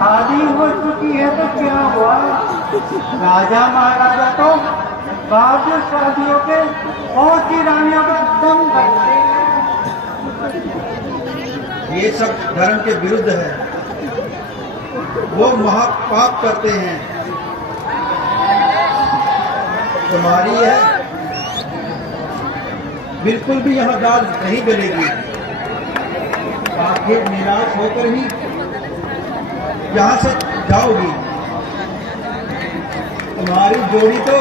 शादी हो चुकी है तो क्या हुआ? राजा महाराजा तो बहादुर शादियों के बहुत सी रानियों को दम करते हैं। ये सब धर्म के विरुद्ध है। वो महापाप करते हैं। तुम्हारी है बिल्कुल भी यहाँ दाल नहीं गलेगी। आखिर निराश होकर ही यहाँ से जाओगी। तुम्हारी जोड़ी तो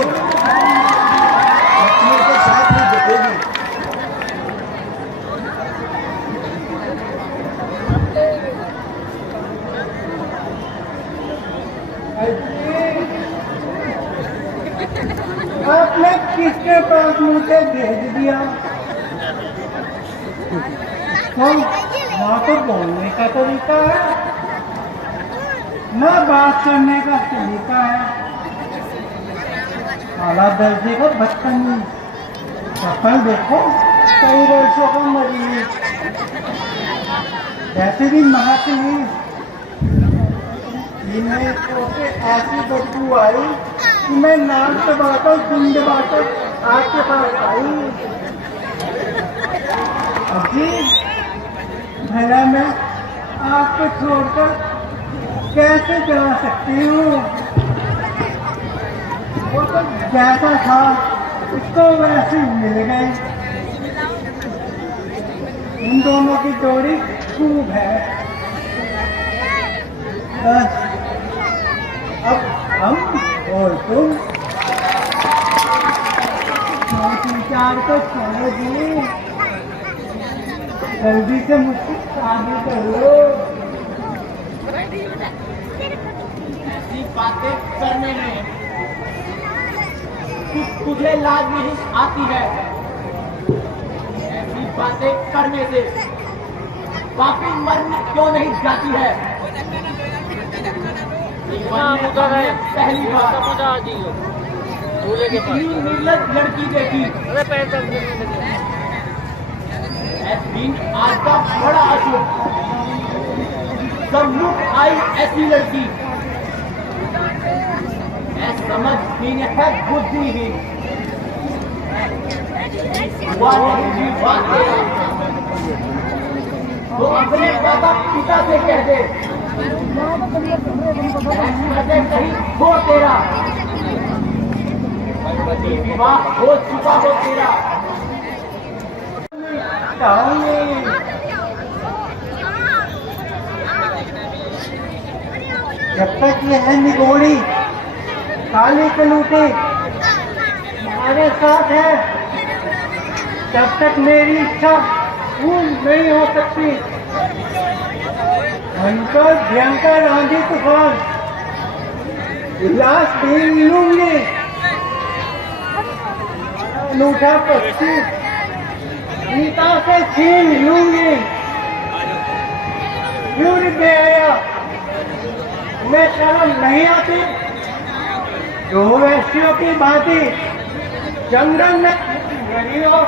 लक्ष्मण के साथ ही बचेगी। आपने किसके पास मुझे भेज दिया? तो वहाँ तो बोलने का तरीका है, न बात करने का तरीका है। आला दर्जे का बदतमीज। शक्ल देखो, कई वर्षों का मरीज, वैसे भी महात्मी। मेरे को से ऐसी बदबू आई कि मैं नाक दबाकर गुंड दबाकर आपके पास आई। अभी भला मैं आपको छोड़कर कैसे जा सकती हूँ? वो तो जैसा था उसको वैसे मिल गई। इन दोनों की जोड़ी खूब है। बस अब हम और तुम विचार को छोड़ो जी, जल्दी से मुझसे शादी करो। ऐसी बातें करने में तुझे लाज नहीं आती है। ऐसी बातें करने से पापी मर क्यों नहीं जाती है? पहली बार इतनी निर्लज लड़की देखी। दिन आज का बड़ा अशुभ। सम्मुख आई ऐसी लड़की, समझहीन है, बुद्धिहीन। तो अपने माता पिता से कह दे कहीं हो तेरा विवाह हो चुका हो तेरा। जब तक ये है निगोड़ी काली कलूटी हमारे साथ है, तब तक मेरी इच्छा पूर्ण नहीं हो सकती। भयंकर भयंकर आंधी तूफान उल्लास भी लूंगी। अनूठा पक्षी गीता से छीन लूंगी। सूर्य पे आया मैं शर्म नहीं आती। दो वैश्यों की भांति जंगल में रही हो,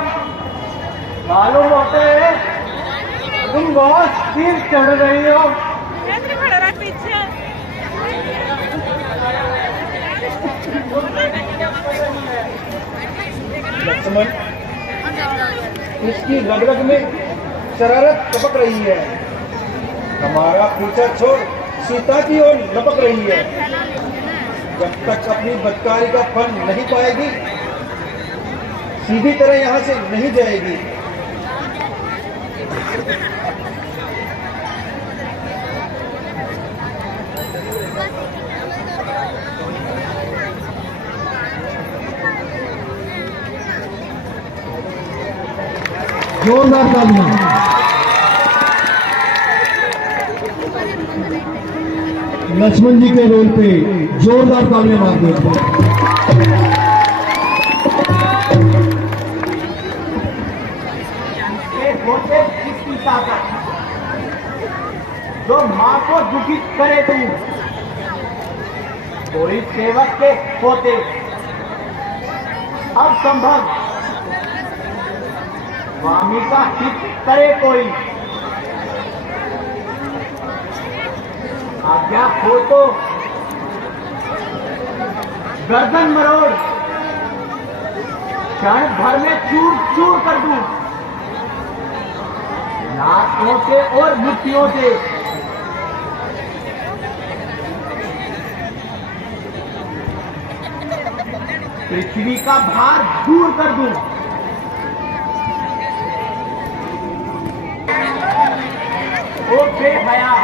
मालूम होता है तुम बहुत स्थिर चढ़ रही हो। लक्ष्मण, इसकी रग रग में शरारत टपक रही है। हमारा पीछा छोड़ सीता की ओर लपक रही है। जब तक अपनी बदकारी का फल नहीं पाएगी, सीधी तरह यहाँ से नहीं जाएगी। जोरदार तालियां। लक्ष्मण जी के रोल पे जोरदार तालियां मार दो। जो माँ को दुखी करे तू, कोई सेवक के होते अब संभव स्वामी का हित करे कोई। आज्ञा हो तो गर्दन मरोड़ क्षण भर में चूर चूर कर दूं, लातों से और मुट्ठियों से। पृथ्वी का भार दूर कर दूं। ओ बेहया,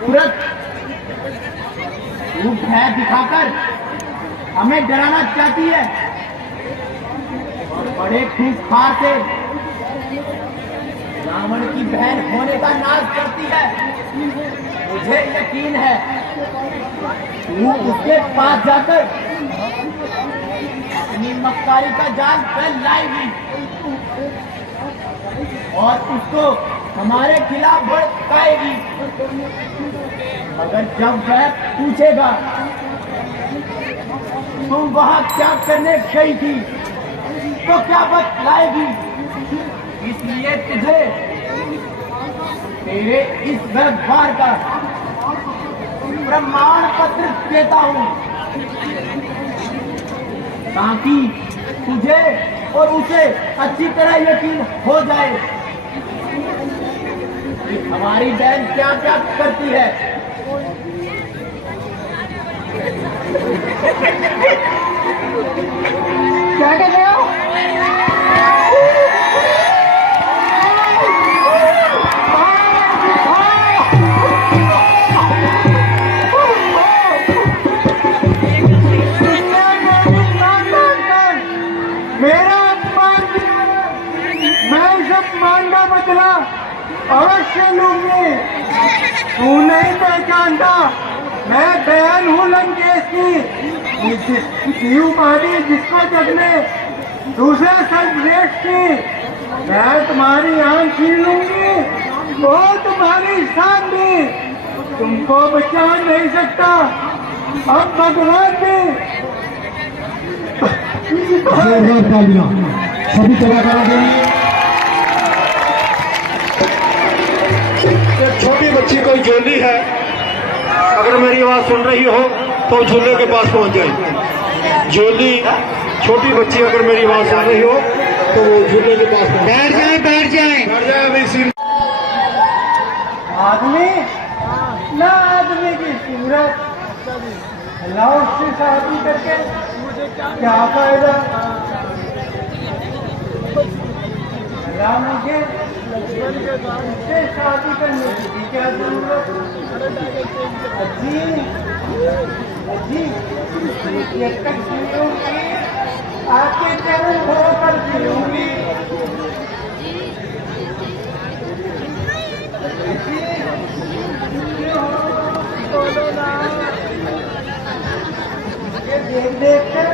तुरंत तू भय दिखाकर हमें डराना चाहती है और बड़े खूंखार से रावण की बहन होने का नाज करती है। मुझे यकीन है तू उसके पास जाकर अपनी मक्कारी का जाल फैल लाएगी और उसको हमारे खिलाफ भड़काएगी। मगर जब वह पूछेगा तुम वहां क्या करने गई थी तो क्या बतलाएगी। इसलिए तुझे तेरे इस व्यवहार का प्रमाण पत्र देता हूं ताकि तुझे और उसे अच्छी तरह यकीन हो जाए कि हमारी बहन क्या क्या करती है। क्या कह रहे हो? मेरा अपमान किया, मैं इस अपमान का बदला अवश्य लूंगी। तू नहीं पहचानता, मैं बहन हूँ लंकेश की उपाधि जिसको जग में दूसरे सर्वश्रेष्ठ की। मैं तुम्हारी आंख छीन लूंगी वो तुम्हारी शान भी तुमको बचा नहीं सकता। अब भगवान भी जोरदार तालियां सभी कलाकारों के लिए। एक छोटी बच्ची कोई जोली है, अगर मेरी आवाज सुन रही हो तो झूले के पास पहुंच जाए। जोली छोटी बच्ची अगर मेरी आवाज सुन रही हो तो वो झूले के पास बैठ जाए बैठ जाए बैठ जाए। अभी सीन आदमी ना आदमी की सूरत अल्लाह उससे शादी करके क्या फायदा। अल्लाह मुझे उससे शादी करने की क्या जरूरत। अजी अजी ये कश्मीरों की आपके चरण धोकर पीऊंगी। ये देख देख कर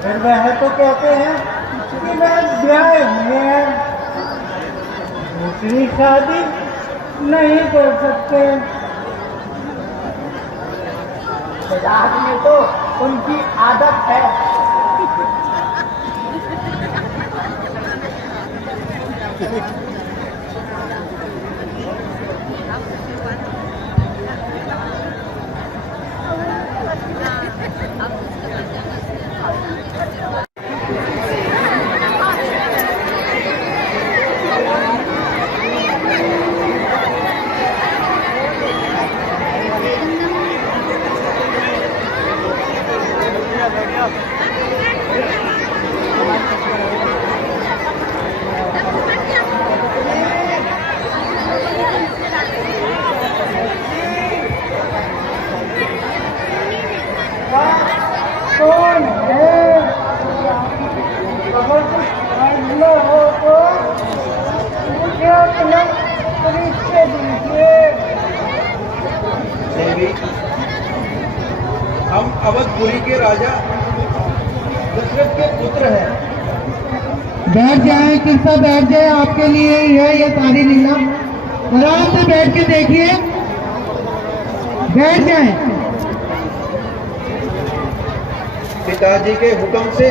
अगर वह तो कहते हैं कि मैं ब्याह हुए हैं, दूसरी शादी नहीं कर सकते। मिजाज में तो उनकी आदत है। कौन है? अगर कुछ फैसला हो तो मुझे अपना परिचय दीजिए। देवी हम अवधपुरी के राजा दशरथ के पुत्र हैं। बैठ जाए कृष्णा, बैठ जाए। आपके लिए ये सारी लीला आराम से बैठ के देखिए। बैठ जाए। पिताजी के हुक्म से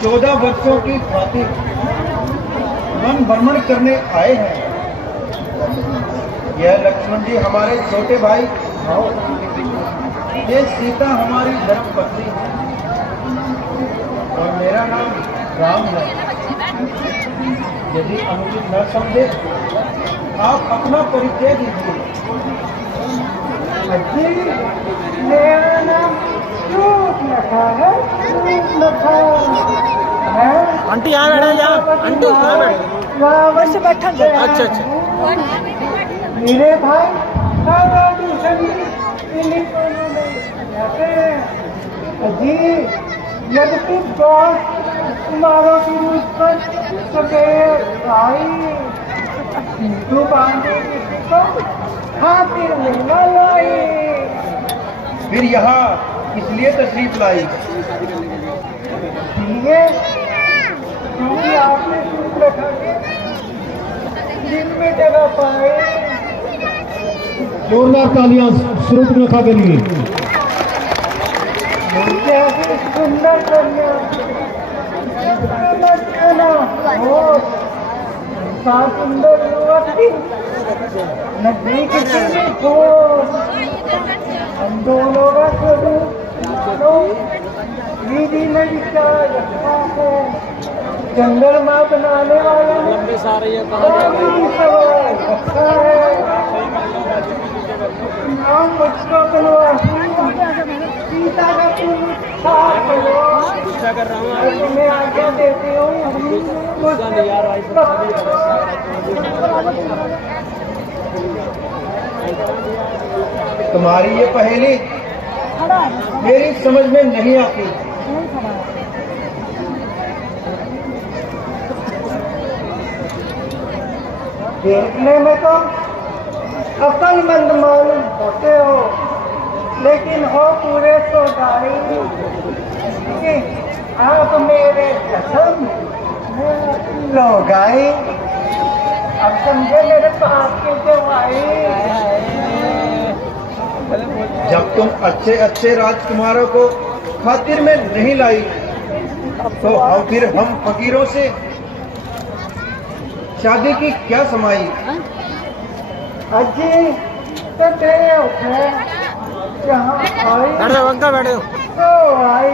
14 वर्षों की खातिर वन भ्रमण करने आए हैं। यह लक्ष्मण जी हमारे छोटे भाई, ये सीता हमारी धर्म पत्नी है और मेरा नाम राम है। यदि अनुचित न समझे आप अपना परिचय दीजिए। मेरा नाम लखा है। आंटी यहाँ बैठे जा, आंटी यहाँ बैठे। से बैठा। अच्छा अच्छा। मेरे भाई जी, यद्यपि कुमारों की रूप पर सके भाई, किंतु बांधे खातिर मिलना लाई। फिर यहाँ इसलिए तशरीफ लाई। इसलिए क्योंकि आपने सूट रखा के दिल में जगह पाए। जोरदार तालियां सूर्यरेखा के लिए। कैसे सुंदर कन्या हो, सुंदर युवती न देखते देखो। हम दोनों का स्वरूप विधि में विचार रखा है। चंद्रमा बनाने वाला लंबे सारे ये सवाल रखा है। नाम मुझको सीता का गुस्सा कर रहा हूँ। मैं आज्ञा देती हूँ। तुम्हारी ये पहेली मेरी समझ में नहीं आती। देखने में तो अक्लमंद मालूम होते हो, लेकिन हो पूरे सोदारी। आप मेरे कसम लोगाई। अब समझे मेरे पाप के जवाई। जब तुम अच्छे अच्छे राजकुमारों को खातिर में नहीं लाई तो हम फकीरों से शादी की क्या समाई। अजी तो तेरे उठे जहाँ आई बैठे हो। तो आई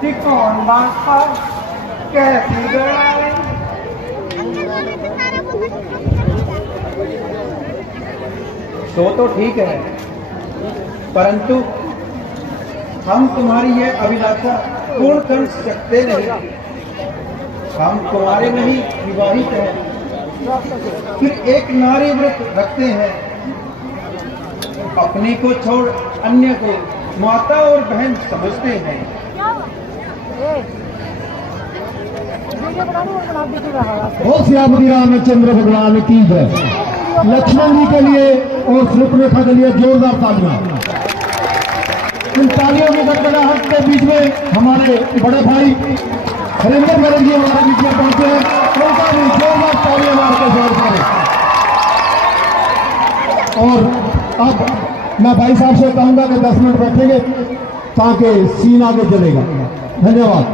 कि कौन बात पर कैसी गड़ाई। तो ठीक है, परंतु हम तुम्हारी यह अभिलाषा पूर्ण कर सकते नहीं। हम कुंवारे नहीं, विवाहित हैं। फिर एक नारी व्रत रखते हैं। अपनी को छोड़ अन्य को माता और बहन समझते हैं। बहुत श्यामती रामचंद्र भगवान की जय। लक्ष्मण जी के लिए और सूर्यरेखा के लिए जोरदार तालियां। इन तालियों की गड़गड़ाहट के बीच में हमारे बड़े भाई हरिंदर मैडम जी हमारे बीच में पहुंचे हैं। उनका भी जोरदार तालियां मार के स्वागत करें। और अब मैं भाई साहब से कहूंगा कि 10 मिनट बैठेंगे ताकि सीन आगे चलेगा। धन्यवाद।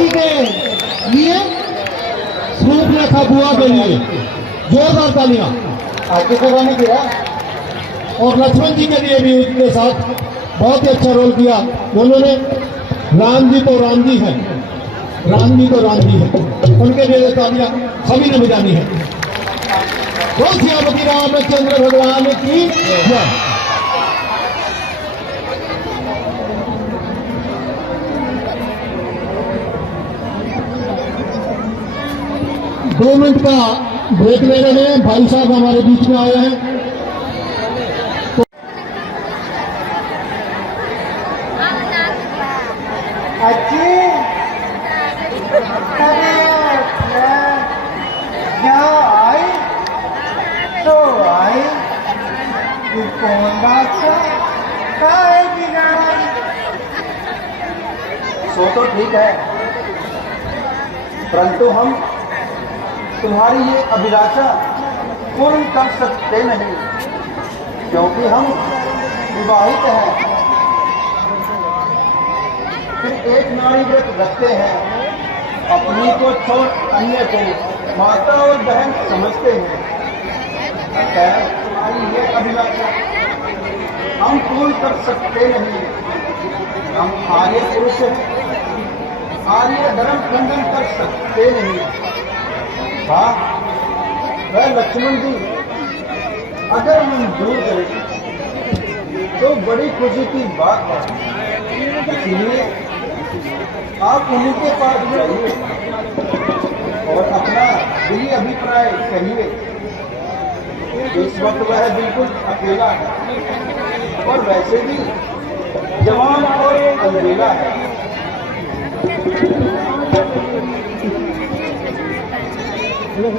जी के लिए, सूर्यरेखा बुआ के लिए जोरदार तालियां। आपको पता नहीं किया। और लक्ष्मण जी के लिए भी उनके साथ बहुत ही अच्छा रोल किया उन्होंने। राम जी तो राम जी हैं, राम जी तो राम जी हैं, उनके लिए तालियां सभी ने बजानी है। बोल सियापति रामचंद्र भगवान की जय। दो मिनट का ब्रेक ले रहे हैं। भाई साहब हमारे बीच में आए हैं। अच्छी अरे यहाँ आई तो आई तू कौन बादशाह काहे बिगाड़ी। सो तो ठीक है, परंतु हम तुम्हारी ये अभिलाषा पूर्ण कर सकते नहीं, क्योंकि हम विवाहित हैं। फिर एक नारी व्रत रखते हैं, अपनी को छोड़ अन्य को माता और बहन समझते हैं। अतः तुम्हारी ये अभिलाषा हम पूर्ण कर सकते नहीं। हम आर्य पुरुष हैं, आर्य धर्म खंडन कर सकते नहीं। हाँ, वह लक्ष्मण जी अगर मंजूर करें तो बड़ी खुशी की बात है। इसलिए आप उन्हीं के पास जाइए और अपना दिली अभिप्राय कहिए। इस वक्त वह बिल्कुल अकेला है और वैसे भी जवान और अलबेला है। हेलो